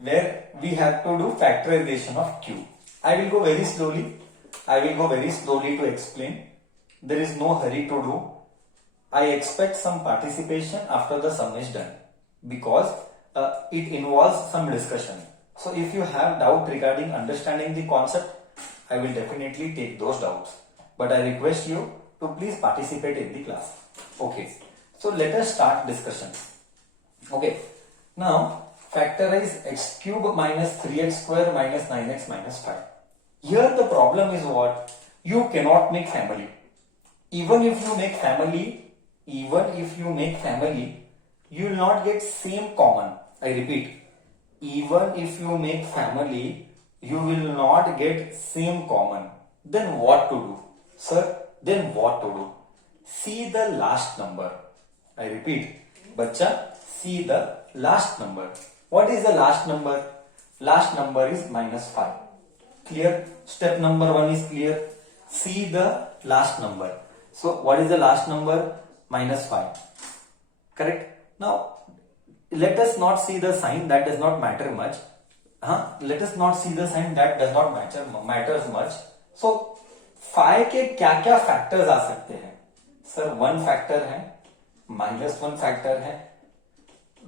where we have to do factorization of q. I will go very slowly. To explain. There is no hurry to do. I expect some participation after the sum is done because it involves some discussion. So if you have doubt regarding understanding the concept, I will definitely take those doubts. But I request you to please participate in the class. Okay. So let us start discussion. Okay. Now factorize x cube minus 3x square minus 9x minus 5. Here the problem is what? You cannot make family. Even if you make family, you will not get same common. I repeat, even if you make family, you will not get same common. Then what to do? Sir, then what to do? See the last number. I repeat, bacha, see the last number. What is the last number? Last number is minus 5. Clear? Step number 1 is clear. See the last number. So what is the last number? Minus 5. Correct? Now let us not see the sign, that does not matter much. Let us not see the sign, that does not matters much. So 5 के क्या क्या factors आ सकते हैं? Sir 1 factor है, -1 factor है.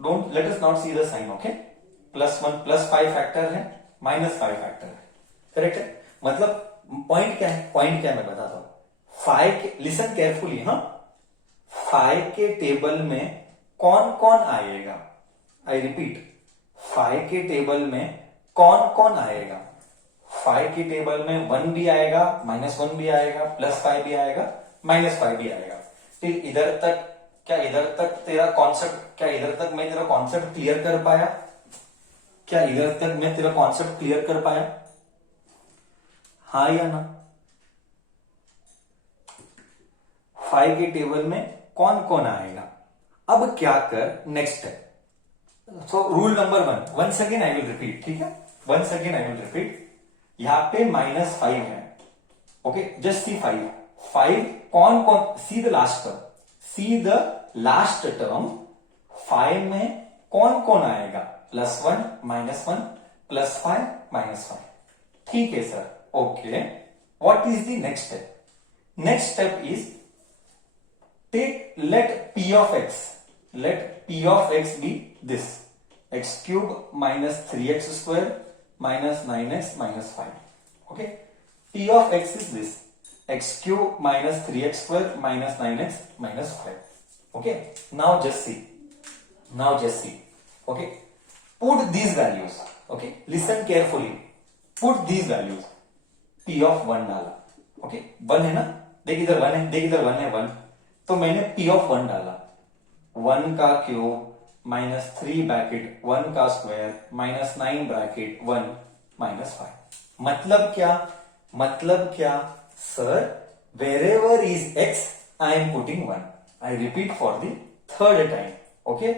Don't let us not see the sign, okay? +1 +5 factor है, -5 factor है. Correct है? मतलब पॉइंट क्या है? पॉइंट क्या है मैं बताता हूं. 5 लिसन केयरफुली. 5 के टेबल में कौन कौन आएगा? आई रिपीट, 5 के टेबल में कौन कौन आएगा? 5 के टेबल में 1 भी आएगा, -1 भी आएगा, +5 भी आएगा, -5 भी आएगा. फिर इधर तक क्या मैं तेरा कॉन्सेप्ट क्लियर कर पाया? हाँ या ना? 5 के टेबल में कौन कौन आएगा? अब क्या कर? Next step. So rule number 1, once again I will repeat. ठीक है, once again I will repeat. यहां पे -5 है. ओके, जस्ट सी 5 कौन कौन? See the last term. 5 में कौन कौन आएगा? +1 -1 +5 -5. ठीक है sir. Okay, what is the next step? Next step is let p of x be this: x cube minus 3x square minus 9x minus 5. Okay, p of x is this: x cube minus 3x square minus 9x minus 5. Okay, now just see. Okay, put these values. Okay, listen carefully. Put these values. p of 1 डाला. Okay, 1 है ना? देख इधर 1 है, 1. तो मैंने p of 1 डाला. 1 का क्यूब -3 ब्रैकेट 1 का स्क्वायर -9 ब्रैकेट 1 -5. मतलब क्या? Sir, wherever is x, I am putting 1. I repeat for the third time. Okay,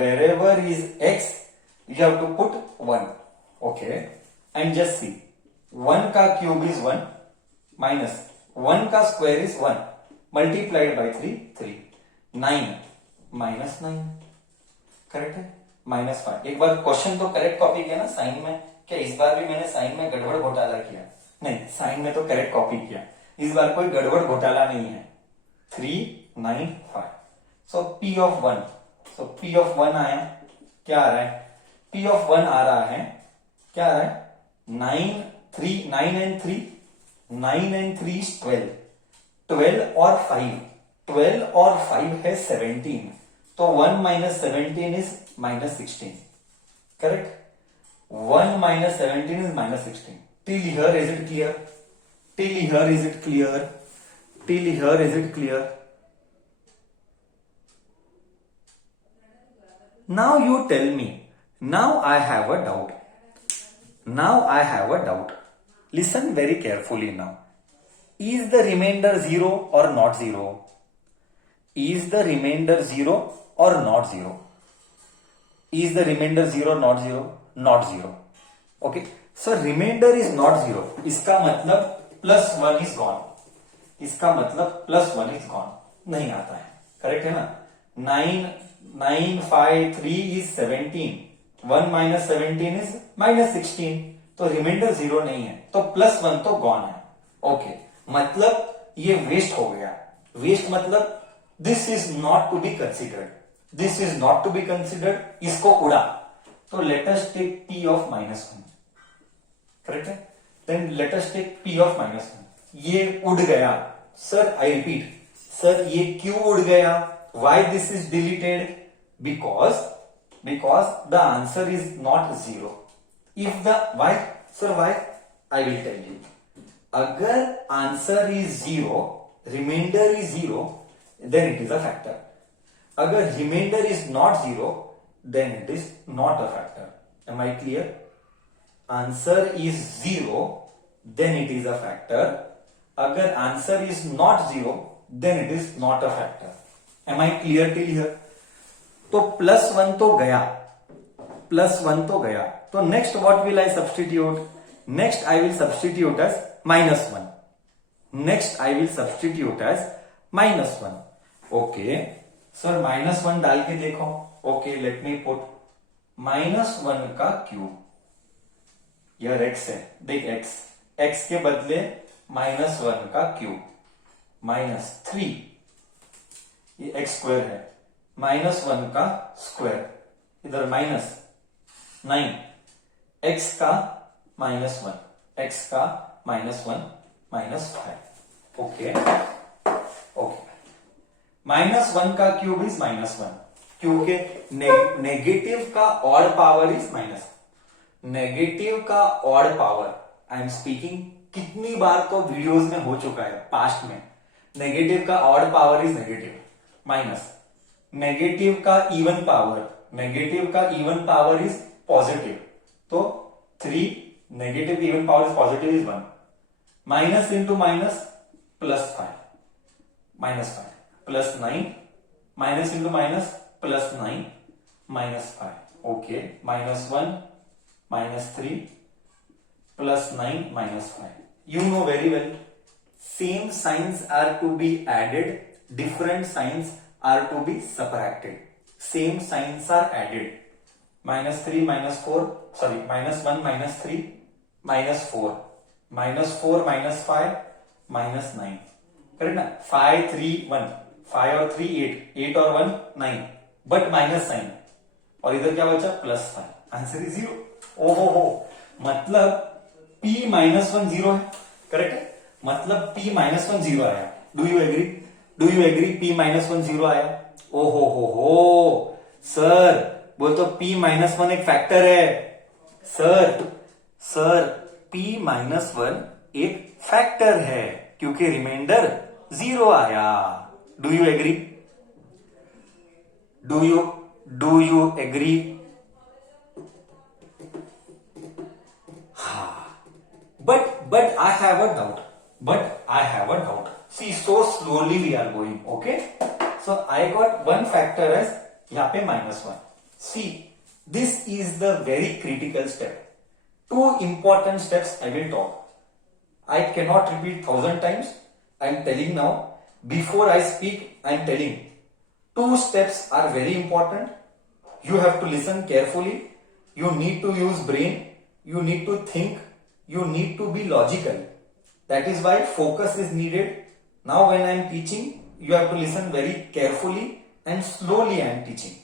wherever is x, you have to put 1. Okay, and just see, 1 का cube is 1 minus 1 का square is 1 multiplied by 3, 9 -9. Correct है? -5. एक बार question तो correct copy किया ना sign में? क्या इस बार भी मैंने साइन में गड़बड़ घोटाला किया? नहीं, साइन में तो करेक्ट कॉपी किया. इस बार कोई गड़बड़ घोटाला नहीं है. 3 9 5. सो p of 1 आया. क्या आ रहा है? p of 1 आ रहा है. क्या आ रहा है? 9 and 3 is 12. 12 और 5 है 17. तो 1 minus 17 is -16. Correct? 1 minus 17 is -16. Till here is it clear? Now you tell me. Now I have a doubt. Listen very carefully now. Is the remainder 0 or not 0? Is the remainder 0 or not 0? Is the remainder 0 or not 0? Not 0. Okay. So remainder is not 0. इसका मतलब +1 is gone. नहीं आता है. Correct है ना? 9 5 3 is 17. 1 minus 17 is minus 16, तो reminder 0 नहीं है, तो +1 तो गॉन है। ओके, मतलब ये वेस्ट हो गया। वेस्ट मतलब this is not to be considered, this is not to be considered, इसको उड़ा। तो let us take p of -1, correct है। Then let us take p of -1, ये उड़ गया। सर आई रिपीट, सर ये क्यों उड़ गया? Why this is deleted? Because the answer is not 0। If the why, sir why, I will tell you. अगर answer is 0, reminder is 0, then it is a factor. अगर remainder is not 0, then it is not a factor. Am I clear? Answer is 0, then it is a factor. अगर answer is not 0, then it is not a factor. Am I clear till here? तो +1 तो गया, +1 तो गया। तो next what will I substitute? Next I will substitute as -1. Next I will substitute as -1. Okay sir, -1 डाल के देखो। Okay, let me put -1 का क्यूब, यार x है, देख x के बदले -1 का क्यूब, -3, ये x² है, -1 का स्क्वायर, इधर -9, x का -1, x का -1, -5। ओके ओके, -1 का क्यूब इज -1, क्योंकि नेगेटिव का odd power is minus. Negative का odd power, I am speaking, कितनी बार तो वीडियोस में हो चुका है पास्ट में। नेगेटिव का odd power is negative, minus negative का इवन पावर, नेगेटिव का इवन पावर इज पॉजिटिव, तो 3, negative even power is positive is 1, minus into minus +5, -5, +9, minus into minus +9, -5। Okay, -1, -3, +9, -5। You know very well, same signs are to be added, different signs are to be subtracted. Same signs are added. -3, -4, sorry, -1, -3, -4, -4, -5, -9, correct ना। 5, 3, 1, 5 और 3 8, 8 और 1 9, but minus sign, और इधर क्या बचा? +5, answer is 0। ओहो, मतलब p -1 0 है, करेक्ट है, मतलब p -1 0 आया। Do you agree? Do you agree? p -1 0 आया। ओहो हो सर, वो तो p -1 एक फैक्टर है। सर p -1 एक फैक्टर है, क्योंकि रिमाइंडर 0 आया। Do you agree? Do you agree? But I have a doubt. See, so slowly we are going, okay? So I got one factor as यहाँ पे -1. See, this is the very critical step. 2 important steps I will talk. I cannot repeat 1000 times. I am telling now. Before I speak, I am telling. 2 steps are very important. You have to listen carefully. You need to use brain. You need to think. You need to be logical. That is why focus is needed. Now when I am teaching, you have to listen very carefully and slowly I am teaching.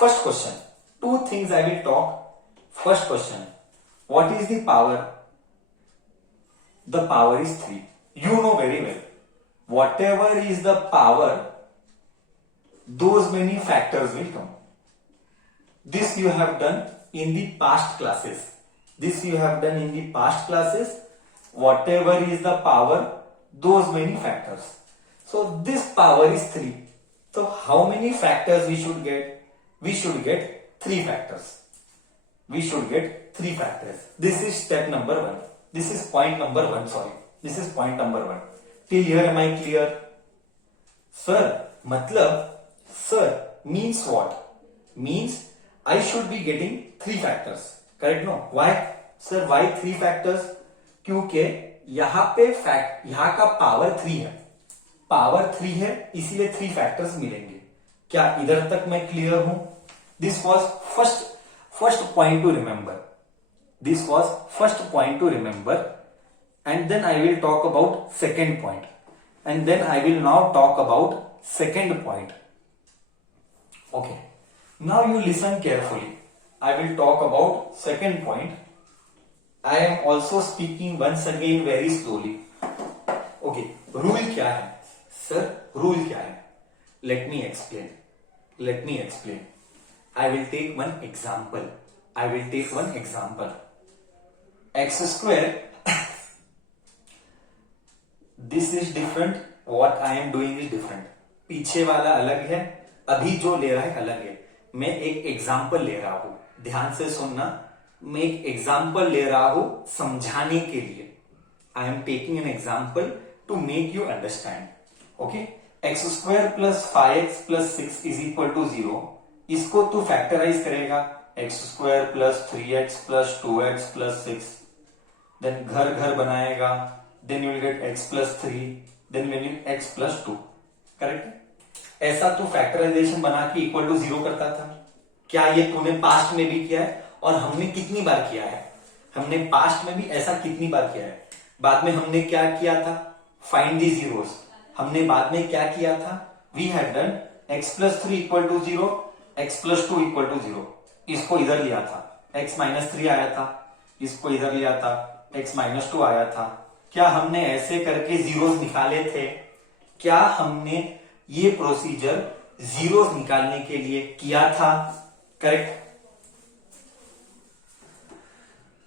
First question. 2 things I will talk. First question. What is the power? The power is 3. You know very well. Whatever is the power, those many factors will come. This you have done in the past classes. Whatever is the power, those many factors. So this power is 3. So how many factors we should get? We should get 3 factors. This is step number 1. This is point number 1, sorry. This is point number 1. Till here am I clear? Sir, means what? Means I should be getting 3 factors. Correct? No. Why? Sir, why 3 factors? क्योंकि यहाँ का power 3 है, इसीलिए 3 factors मिलेंगे। क्या इधर तक मैं क्लियर हूं? This was first point to remember. This was first point to remember, and then I will talk about second point, and then I will now talk about second point. Okay, now you listen carefully. I will talk about second point. I am also speaking once again very slowly. Okay, rule क्या है? Sir, rule क्या है? Let me explain. Let me explain. I will take one example. I will take one example. X square. This is different. What I am doing is different. पीछे वाला अलग है, अभी जो ले रहा है अलग है. मैं एक एग्जाम्पल ले रहा हूं, ध्यान से सुनना. मैं एक एग्जाम्पल ले रहा हूं समझाने के लिए. I am taking an example to make you understand. Okay, x square plus 5x plus 6 is equal to 0. इसको तू फैक्टराइज करेगा. X square plus 3x plus 2x plus 6. Then घर घर बनाएगा. Then you will get x plus 3. Then will get x plus 2. Correct? ऐसा तू factorisation बना के इक्वल टू 0 करता था. क्या ये तूने पास्ट में भी किया है? और हमने कितनी बार किया है? हमने पास्ट में भी ऐसा कितनी बार किया है? बाद में हमने क्या किया था? Find the zeros. हमने बाद में क्या किया था? We had done x plus 3 equal to 0, x plus 2 equal to 0. इसको इधर लिया था, x माइनस 3 आया था. इसको इधर लिया था, x माइनस 2 आया था. क्या हमने ऐसे करके जीरोस निकाले थे? क्या हमने ये प्रोसीजर जीरोस निकालने के लिए किया था? करेक्ट?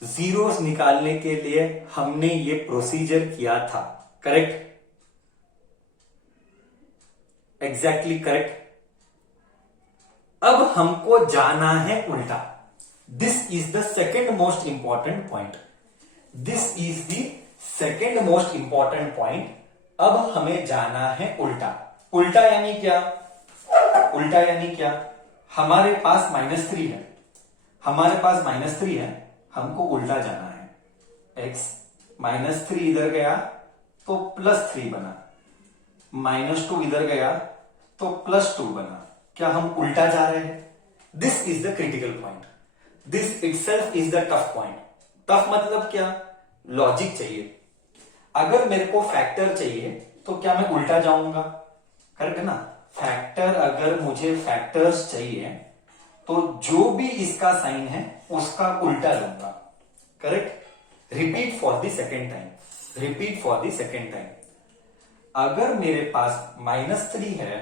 जीरोस निकालने के लिए हमने ये प्रोसीजर किया था. करेक्ट? Exactly correct. अब हमको जाना है उल्टा. This is the second most important point. This is the second most important point. अब हमें जाना है उल्टा. उल्टा यानी क्या? उल्टा यानी क्या? हमारे पास -3 है. हमारे पास -3 है. हमको उल्टा जाना है. x -3 इधर गया तो +3 बना. -2 इधर गया तो +2 बना. क्या हम उल्टा जा रहे हैं? This is the critical point. This itself is the tough point. Tough मतलब क्या? लॉजिक चाहिए. अगर मेरे को फैक्टर चाहिए तो क्या मैं उल्टा जाऊंगा? करेक्ट ना? फैक्टर, अगर मुझे फैक्टर्स चाहिए तो जो भी इसका साइन है उसका उल्टा लूंगा. Correct? Repeat for the second time. Repeat for the second time. अगर मेरे पास -3 है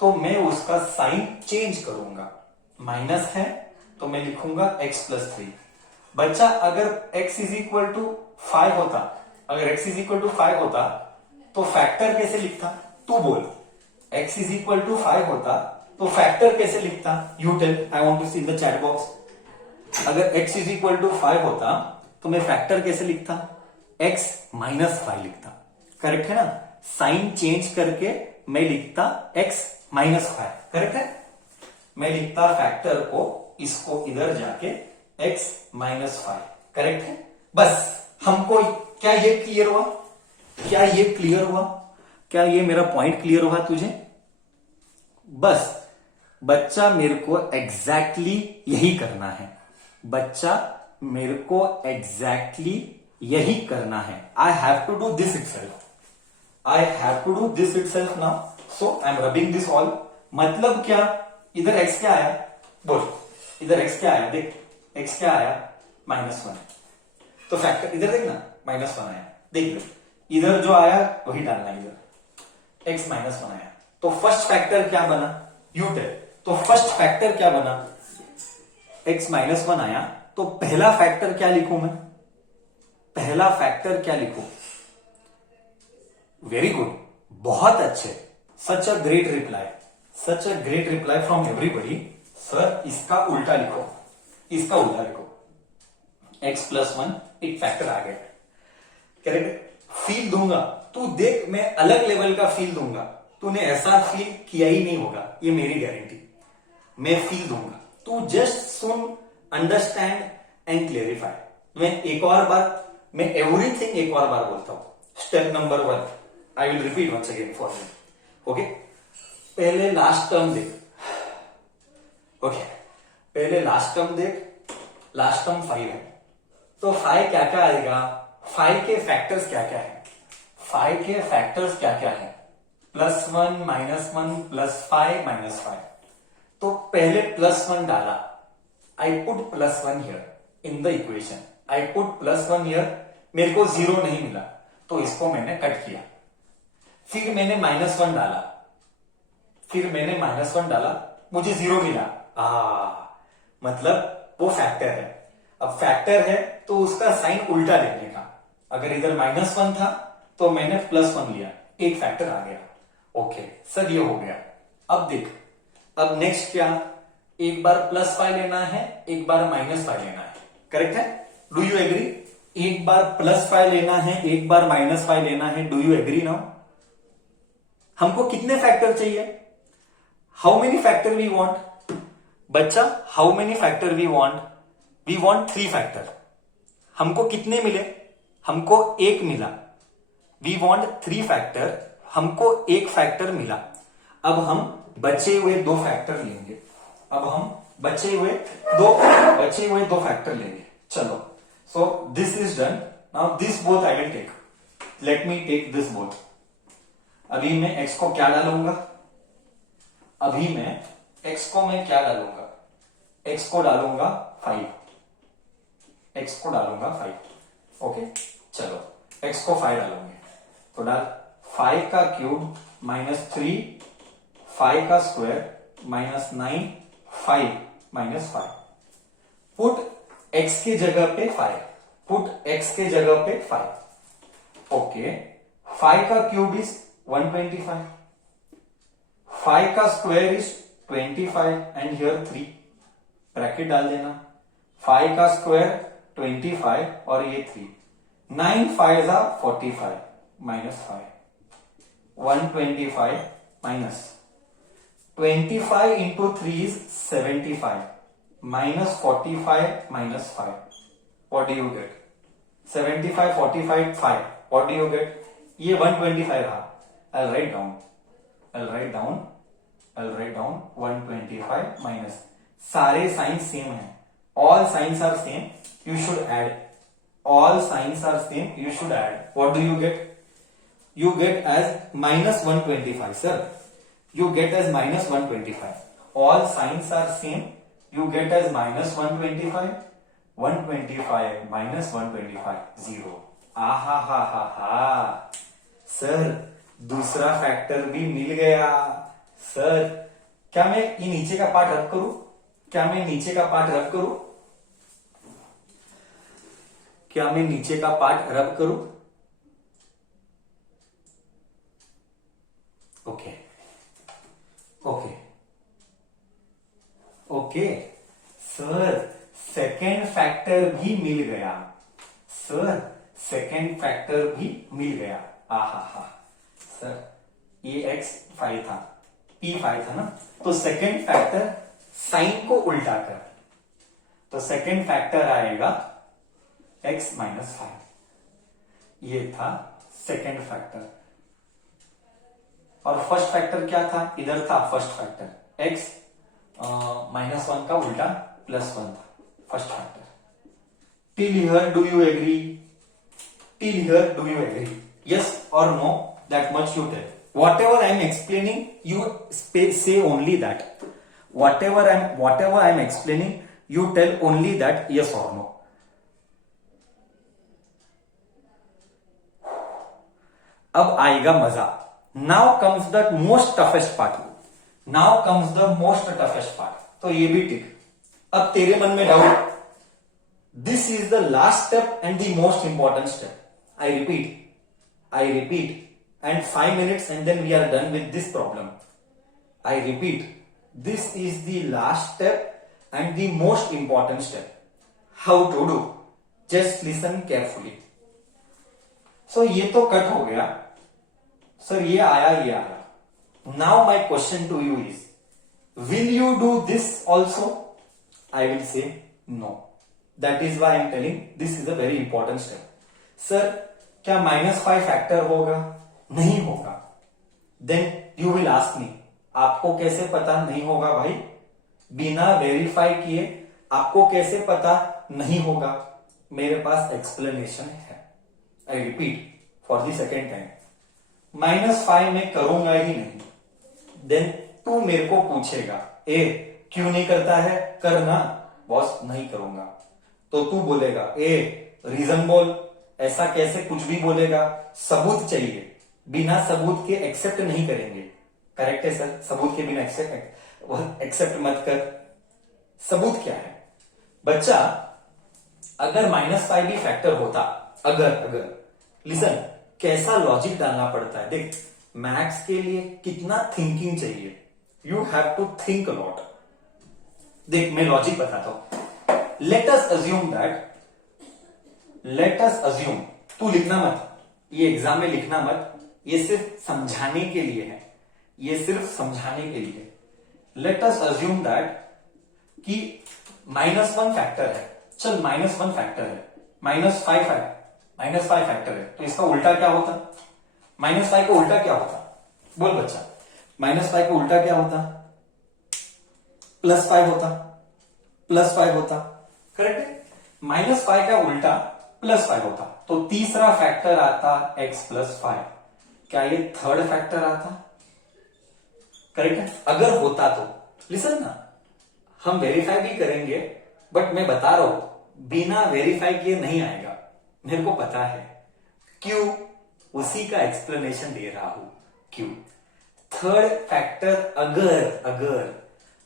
तो मैं उसका साइन चेंज करूंगा. माइनस है तो मैं लिखूंगा x प्लस 3. बच्चा, अगर x इज इक्वल टू 5 होता, अगर x इज इक्वल टू 5 होता तो फैक्टर कैसे लिखता? तू बोल. x इज इक्वल टू 5 होता तो फैक्टर कैसे लिखता? You tell. I want to see in the chat box. अगर x इज इक्वल टू 5 होता तो मैं फैक्टर कैसे लिखता? x माइनस 5 लिखता. करेक्ट है ना? साइन चेंज करके मैं लिखता x माइनस 5. करेक्ट है? मैं लिखता फैक्टर को, इसको इधर जाके x माइनस 5. करेक्ट है? बस हमको क्या ये क्लियर हुआ? क्या ये क्लियर हुआ? क्या ये मेरा पॉइंट क्लियर हुआ तुझे? बस बच्चा, मेरे को एग्जैक्टली यही करना है. बच्चा, मेरे को एग्जैक्टली यही करना है. I have to do this itself. I have to do this itself now. So I am rubbing this all. मतलब क्या? इधर x क्या आया? बोल. इधर x क्या आया? देख, x क्या आया? -1. तो फैक्टर इधर देखना, -1 आया. देख लो, इधर जो आया वही डालना. इधर x -1 आया तो फर्स्ट फैक्टर क्या बना? You tell. तो फर्स्ट फैक्टर क्या बना? x -1 आया तो पहला फैक्टर क्या लिखूं मैं? पहला फैक्टर क्या लिखूं? वेरी गुड, बहुत अच्छे. Such a great reply. Such a great reply from everybody. Sir, इसका उल्टा लिखो. इसका उल्टा लिखो. x प्लस 1 एक फैक्टर आ गया. करेक्ट? फील दूंगा. तू देख, मैं अलग लेवल का फील दूंगा. तूने ऐसा फील किया ही नहीं होगा, ये मेरी गारंटी. मैं फील दूंगा. तू just soon, understand and clarify. मैं एक और बार, मैं एवरीथिंग एक और बार बोलता हूं. Step number 1, I will repeat once again for you. Okay? पहले लास्ट टर्म देख. ओके? पहले लास्ट टर्म देख. लास्ट टर्म 5 है, तो 5 क्या क्या आएगा, 5 के फैक्टर्स क्या क्या है, 5 के फैक्टर्स क्या क्या है, +1 -1 +5 -5। तो पहले +1 डाला, I put +1 here in the equation, I put +1 here, मेरे को 0 नहीं मिला तो इसको मैंने कट किया। फिर मैंने -1 डाला, फिर मैंने -1 डाला, मुझे 0 मिला। मतलब वो फैक्टर है। अब फैक्टर है तो उसका साइन उल्टा लेने का, अगर इधर -1 था तो मैंने +1 लिया, एक फैक्टर आ गया। ओके सर ये हो गया। अब देख, अब नेक्स्ट क्या, एक बार +5 लेना है, एक बार -5 लेना है, करेक्ट है, डू यू एग्री? एक बार +5 लेना है, एक बार -5 लेना है, डू यू एग्री नाउ? हमको कितने फैक्टर चाहिए, how many factor we want बच्चा, how many factor we want? We want 3 factor. हमको कितने मिले, हमको 1 मिला। वी वांट 3 फैक्टर, हमको 1 फैक्टर मिला। अब हम बचे हुए 2 फैक्टर लेंगे, अब हम बचे हुए दो फैक्टर लेंगे। चलो, so this is done. Now this both I will take, let me take this both. अभी मैं x को क्या डालूंगा, अभी मैं x को मैं क्या डालूंगा, x को डालूंगा 5, x को डालूंगा 5। ओके चलो, x को 5 डालूंगे, तो डाल 5 का क्यूब -3, 5 का स्क्वायर -9, 5 -5। पुट x की जगह पे 5, पुट x की जगह पे 5। ओके, 5 का क्यूब इज 125, 5 का square is 25 and here 3, bracket डाल देना। 5 का स्क्वायर 25 और ये 3, 9 5 45 -5, 125 minus 25 into 3 is 75 minus 45 minus 5. What do you get? 75, 45, 5. What do you get? ये 125 रहा. I'll write down 125 minus. सारे साइन सेम है. All signs are same. You should add. All signs are same. You should add. What do you get? You get as minus 125, sir. You get as minus 125. All signs are same. You get as minus 125. 125 minus 125, 0. आहा हा हा हा, sir दूसरा factor भी मिल गया. Sir क्या मैं ये नीचे का पार्ट रब करूं? क्या मैं नीचे का पार्ट रब करूं? क्या मैं नीचे का पार्ट रब करूं? Okay okay okay sir, second factor भी मिल गया. सर सेकेंड फैक्टर भी मिल गया. आहा हा सर ये x 5 था, p 5 था ना, तो सेकेंड फैक्टर साइन को उल्टा कर, तो सेकेंड फैक्टर आएगा x माइनस 5. ये था सेकेंड फैक्टर. और फर्स्ट फैक्टर क्या था? इधर था फर्स्ट फैक्टर x -1 का उल्टा +1 था first factor. Till here do you agree? Till here do you agree? Yes or no? That much you tell. Whatever I am explaining, you say only that. Whatever I am explaining, you tell only that yes or no. अब आएगा मजा. Now comes the most toughest part. Now comes the most toughest part. तो ये भी टिक. अब तेरे मन में doubt. This is the last step and the most important step. I repeat, and 5 minutes and then we are done with this problem. I repeat, this is the last step and the most important step. How to do? Just listen carefully. So ये तो cut हो गया. Sir ये आया. Now my question to you is, will you do this also? I will say no. That is why I am telling this is a very important step. Sir क्या -5 factor होगा? नहीं होगा. Then you will ask me, आपको कैसे पता नहीं होगा भाई? बिना वेरीफाई किए आपको कैसे पता नहीं होगा, मेरे पास एक्सप्लेनेशन है। I repeat for the second time, -5 में करूंगा ही नहीं। देन तू मेरे को पूछेगा ए क्यों नहीं करता है, करना बॉस नहीं करूंगा। तो तू बोलेगा ए रीजन बोल, ऐसा कैसे, कुछ भी बोलेगा, सबूत चाहिए, बिना सबूत के एक्सेप्ट नहीं करेंगे। करेक्ट है सर, सबूत के बिना एक्सेप्ट मत कर। सबूत क्या है बच्चा, अगर -5 भी फैक्टर होता, अगर लिसन, कैसा लॉजिक डालना पड़ता है देख, मैथ्स के लिए कितना थिंकिंग चाहिए, you have to think lot. देख मैं लॉजिक बताता हूं। लेट अस अज्यूम, तू लिखना मत, ये एग्जाम में लिखना मत, ये सिर्फ समझाने के लिए है, ये सिर्फ समझाने के लिए। लेट अस अज्यूम दैट कि -1 फैक्टर है, चल -1 फैक्टर है, -5 फैक्टर है, तो इसका उल्टा क्या होता, -5 का उल्टा क्या होता, बोल बच्चा, -5 का उल्टा क्या होता, +5 होता, +5 होता, करेक्ट है। -5 का उल्टा +5 होता, तो तीसरा फैक्टर आता x+5, क्या ये थर्ड फैक्टर आता, करेक्ट है। अगर होता तो लिसन ना, हम वेरीफाई भी करेंगे, बट मैं बता रहा हूं बिना वेरीफाई किए नहीं आएगा, मेरे को पता है क्यों, उसी का एक्सप्लेनेशन दे रहा हूं क्यों। थर्ड फैक्टर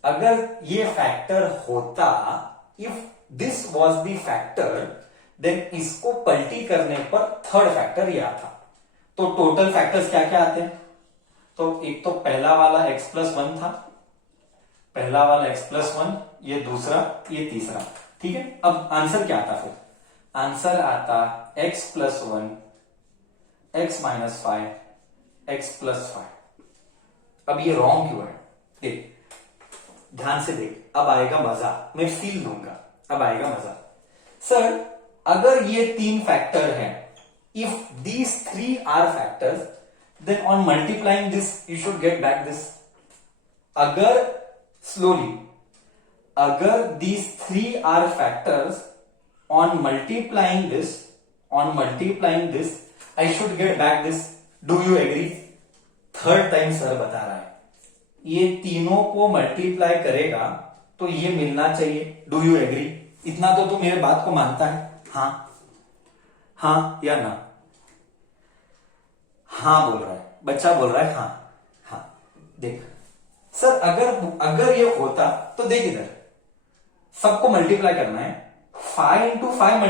अगर ये फैक्टर होता, if this was the factor, then इसको पलटी करने पर थर्ड फैक्टर ये आता। तो टोटल फैक्टर्स क्या क्या आते हैं, तो एक तो पहला वाला x+1 था, पहला वाला x+1, ये दूसरा, ये तीसरा, ठीक है। अब आंसर क्या आता, फिर आंसर आता x+1 x-5 x+5। अब ये रॉन्ग क्यों है, देख ध्यान से देख, अब आएगा मजा, मैं फील दूंगा, अब आएगा मजा। सर अगर ये 3 फैक्टर हैं, if these 3 are factors, then on multiplying this you should get back this. अगर स्लोली, अगर these 3 are factors, on multiplying this I should get back this. Do you agree? Third time sir बता रहा है, ये तीनों को multiply करेगा तो ये मिलना चाहिए। Do you agree? इतना तो तू मेरे बात को मानता है, हाँ या ना? हाँ बोल रहा है बच्चा, बोल रहा है हाँ। देख सर, अगर ये होता तो देख इधर, सबको मल्टीप्लाई करना है, 5 into 5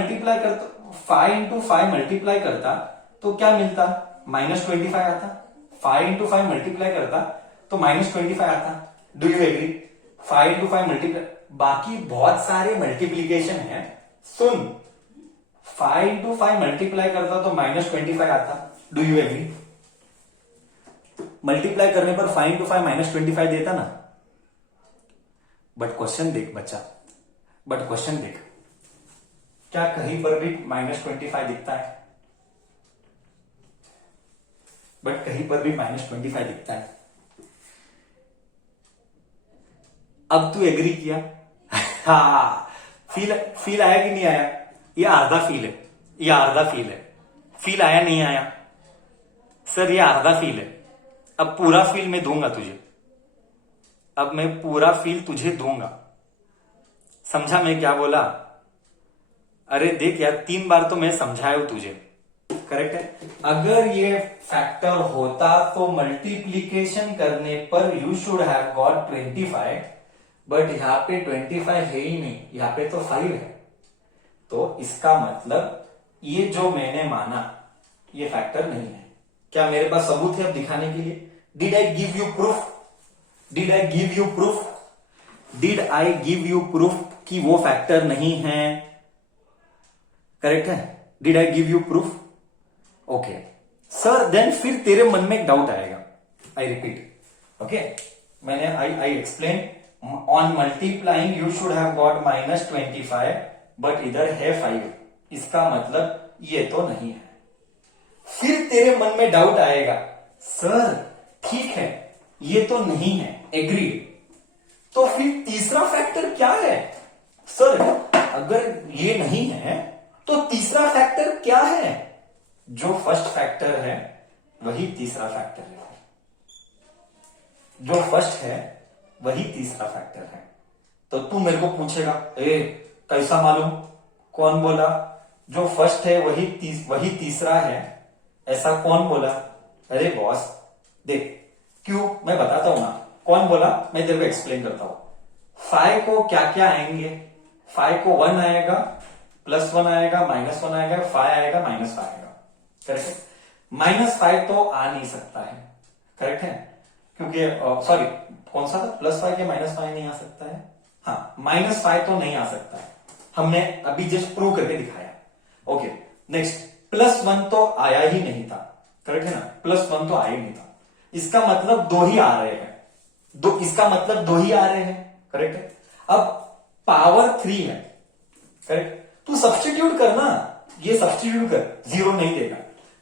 मल्टीप्लाई करता तो क्या मिलता, -25 आता। 5 into 5 मल्टीप्लाई करता तो -25 आता। Do you agree? 5 into 5 multiply, बाकी बहुत सारे मल्टीप्लीकेशन है, सुन। 5 into 5 मल्टीप्लाई करता तो -25 आता। Do you agree? मल्टीप्लाई करने पर 5 into 5 -25 देता ना। बट क्वेश्चन देख बच्चा, क्या कहीं पर भी -25 दिखता है? बट कहीं पर भी -25 दिखता है। अब तू एग्री किया? हाँ, फील आया कि नहीं आया? ये आधा फील है, फील आया नहीं आया? सर ये आधा फील है, अब पूरा फील मैं दूंगा तुझे, अब मैं पूरा फील तुझे दूंगा। समझा मैं क्या बोला? अरे देख यार, 3 बार तो मैं समझाया हूं तुझे, करेक्ट है। अगर ये फैक्टर होता तो मल्टीप्लीकेशन करने पर you should have got 25, but यहां पे 25 है ही नहीं, यहां पे तो 5 है। तो इसका मतलब ये जो मैंने माना ये फैक्टर नहीं है। क्या मेरे पास सबूत है अब दिखाने के लिए? Did I give you proof कि वो फैक्टर नहीं है? करेक्ट है, did I give you proof? Okay sir, then फिर तेरे मन में एक डाउट आएगा। आई रिपीट, ओके, मैंने I explain, on multiplying you should have got -25, but इधर है 5, इसका मतलब ये तो नहीं है। फिर तेरे मन में डाउट आएगा, सर ठीक है ये तो नहीं है, एग्री, तो फिर तीसरा फैक्टर क्या है? सर अगर ये नहीं है तो तीसरा फैक्टर क्या है? जो फर्स्ट फैक्टर है वही तीसरा फैक्टर है, जो फर्स्ट है वही तीसरा फैक्टर है। तो तू मेरे को पूछेगा, ए कैसा मालूम, कौन बोला? जो फर्स्ट है वही तीसरा है, ऐसा कौन बोला? अरे बॉस देख, क्यों, मैं बताता हूं ना कौन बोला, मैं तेरे को एक्सप्लेन करता हूं। 5 को क्या क्या आएंगे? 5 को 1 आएगा, +1 आएगा, -1 आएगा, 5 आएगा, -5 आएगा, करेक्ट है? -5 तो आ नहीं सकता है, करेक्ट है? क्योंकि सॉरी कौन सा था, +5 के -5 नहीं आ सकता है। हाँ, -5 तो नहीं आ सकता है, हमने अभी जस्ट प्रूव करके दिखाया। ओके, नेक्स्ट, +1 तो आया ही नहीं था, करेक्ट है ना? +1 तो आया ही नहीं था, इसका मतलब 2 ही आ रहे हैं, इसका मतलब 2 ही आ रहे हैं, करेक्ट है? अब पावर 3 है, करेक्ट? तू सब्स्टिट्यूट करना, ये सब्स्टिट्यूट कर, 0 नहीं देगा,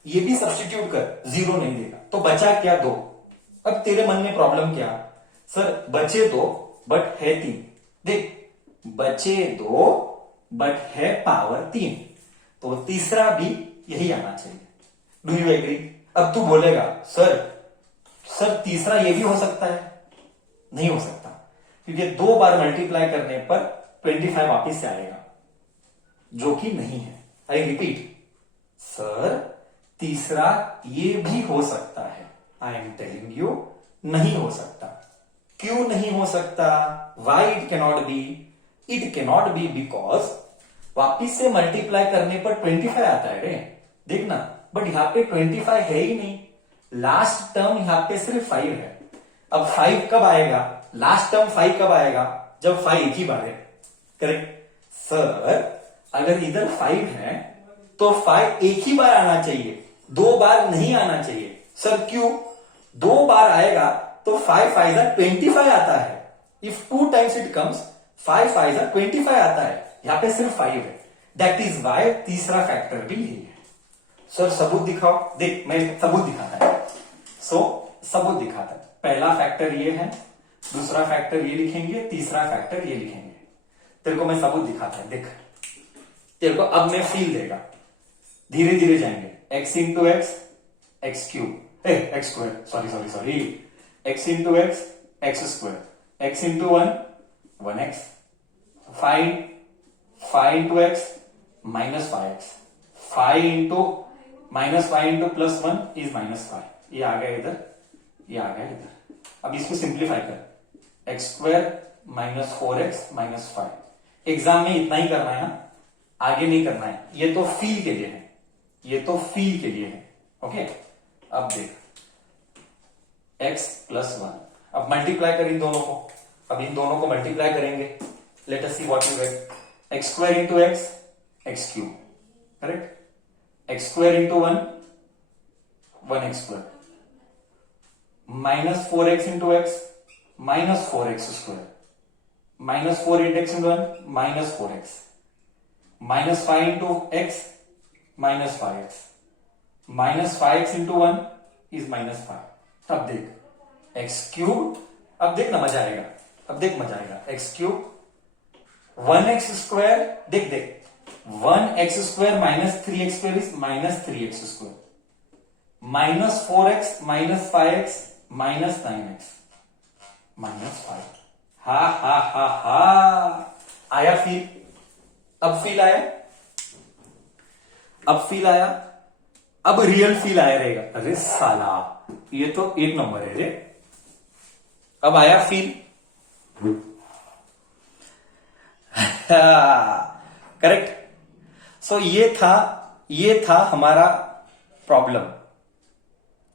ये भी सब्स्टिट्यूट कर, 0 नहीं देगा, तो बचा क्या? 2। अब तेरे मन में प्रॉब्लम क्या? सर बचे 2 बट है 3। देख, बचे 2 बट है पावर 3, तो तीसरा भी यही आना चाहिए। Do you agree? अब तू बोलेगा सर तीसरा ये भी हो सकता है, नहीं हो सकता, क्योंकि 2 बार मल्टीप्लाई करने पर 25 वापिस से आएगा, जो कि नहीं है। आई रिपीट, सर तीसरा ये भी हो सकता है, आई एम टेलिंग यू नहीं हो सकता। क्यों नहीं हो सकता? Why it cannot be? It cannot be because वापिस से मल्टीप्लाई करने पर 25 आता है रे, देखना, बट यहां पे 25 है ही नहीं, लास्ट टर्म यहां पे सिर्फ 5 है। अब 5 कब आएगा? लास्ट टर्म 5 कब आएगा? जब 5 एक ही बार है, करेक्ट? सर अगर इधर 5 है तो 5 एक ही बार आना चाहिए, 2 बार नहीं आना चाहिए। सर क्यों? 2 बार आएगा तो 5 5 25 आता है। इफ 2 टाइम्स इट कम्स, 5 5 25 आता है, यहां पे सिर्फ 5 है, दैट इज वाई तीसरा फैक्टर भी यही है। सर सबूत दिखाओ। देख, मैं सबूत दिखाता है, सबूत दिखाता है। पहला फैक्टर ये है, दूसरा फैक्टर ये लिखेंगे, तीसरा फैक्टर ये लिखेंगे। तेरे को मैं सबूत दिखाता है, देख, तेरे को अब मैं फील देगा, धीरे धीरे जाएंगे। x into x, x cube, x square, sorry, x into x, x square, x into 1, 1x, 5 into x, -5x, 5 into -5 into +1 is -5, ये आ गया इधर, ये आ गया इधर। अब इसको सिंप्लीफाई कर, x² -4x -5। एग्जाम में इतना ही करना है, आगे नहीं करना है, ये तो फील के लिए है, ये तो फील के लिए है। ओके, अब देख, x + 1, अब मल्टीप्लाई कर इन दोनों को, अब इन दोनों को मल्टीप्लाई करेंगे। Let us see what you get. x² into x, x cube, correct? x² into 1, 1x², -4x into x, -4x², -4 into x into 1, -4x, -5 into x, -5x, -5x into 1 is -5। अब देख x³, अब देख ना मजा आएगा, अब देख मजा आएगा। x³ 1x², देख 1x² -3x² is -3x², -4x, -5x, -9x, -5। हा आया फील? अब फील आया, अब फील आया, अब रियल फील आया रहेगा। अरे साला, ये तो 1 नंबर है रे। अब आया फील? करेक्ट। सो ये था हमारा प्रॉब्लम।